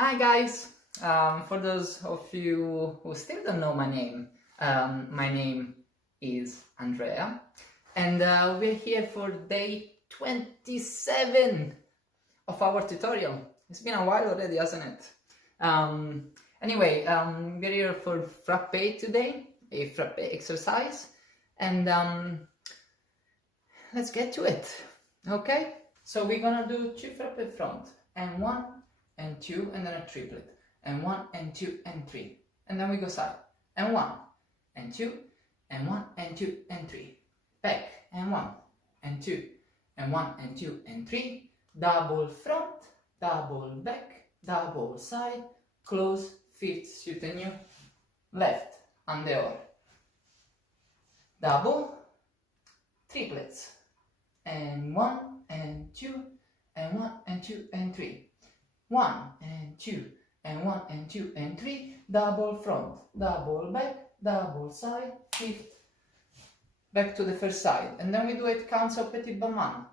Hi guys! For those of you who still don't know my name is Andrea, and we're here for day 27 of our tutorial. It's been a while already, hasn't it? Anyway, we're here for frappe today, a frappe exercise, and let's get to it, okay? So we're gonna do 2 frappe front, and 1 and 2, and then a triplet, and 1 and 2 and 3, and then we go side, and 1 and 2 and 1 and 2 and 3, back, and 1 and 2 and 1 and 2 and 3, double front, double back, double side, close, fifth soutenu, left, en dehors, double, triplets, and 1 and 2 and 1 and 2 and 3, 1 and 2 and 1 and 2 and 3, double front, double back, double side, fifth, back to the first side, and then we do it counts of petit balmain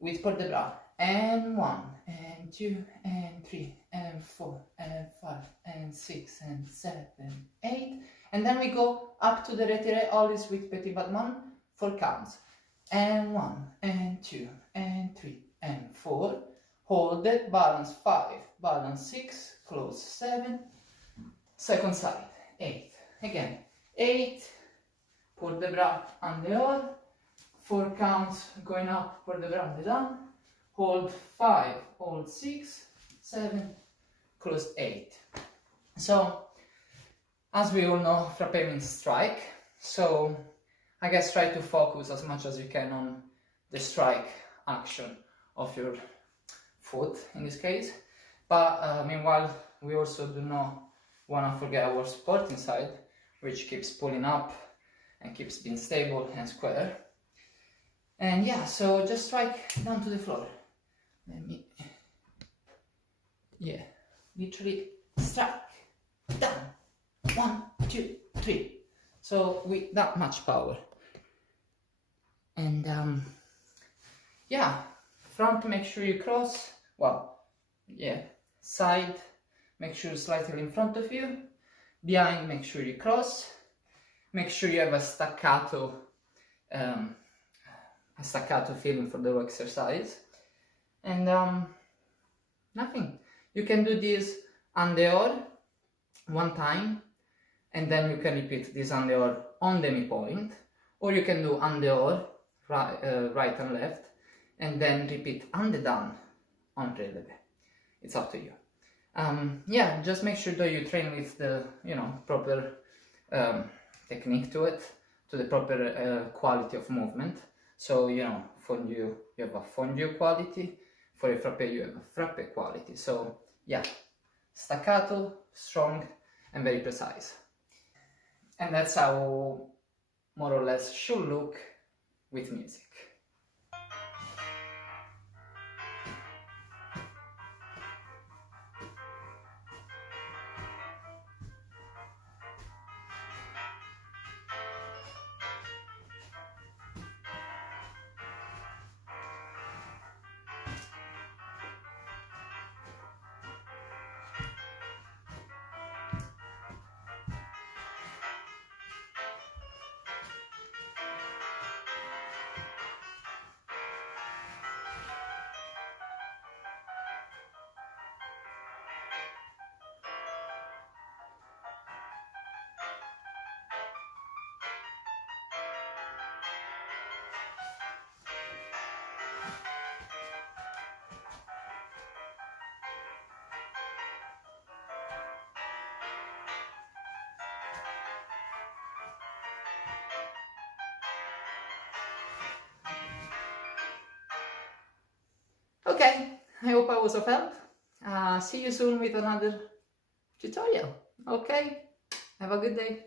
with port de bras, and 1 and 2 and 3 and 4 and 5 and 6 and 7, 8, and then we go up to the retiré always with petit balmain for counts, and 1 and 2 and 3 and 4, hold it, balance 5, balance 6, close 7, second side, 8, again, 8, port de bras en dehors, 4 counts going up, port de bras down, hold 5, hold 6, 7, close 8. So, as we all know, frappe means strike, so I guess try to focus as much as you can on the strike action of your foot in this case, but meanwhile we also do not want to forget our supporting side, which keeps pulling up and keeps being stable and square. And yeah, so just strike down to the floor. Literally strike down, 1, 2, 3, so with that much power. And yeah, front, make sure you cross, side, make sure slightly in front of you, behind, make sure you cross, make sure you have a staccato feeling for the whole exercise, and nothing. You can do this en dehors 1 time, and then you can repeat this en dehors on demi-point, or you can do en dehors right and left, and then repeat en dedans on relevé. It's up to you. Yeah, just make sure that you train with the proper technique to it, to the proper quality of movement. So fondue, you have a fondue quality. For a frappe, you have a frappe quality. So yeah, staccato, strong, and very precise. And that's how more or less should look with music. Okay, I hope I was of help. See you soon with another tutorial. Okay, have a good day.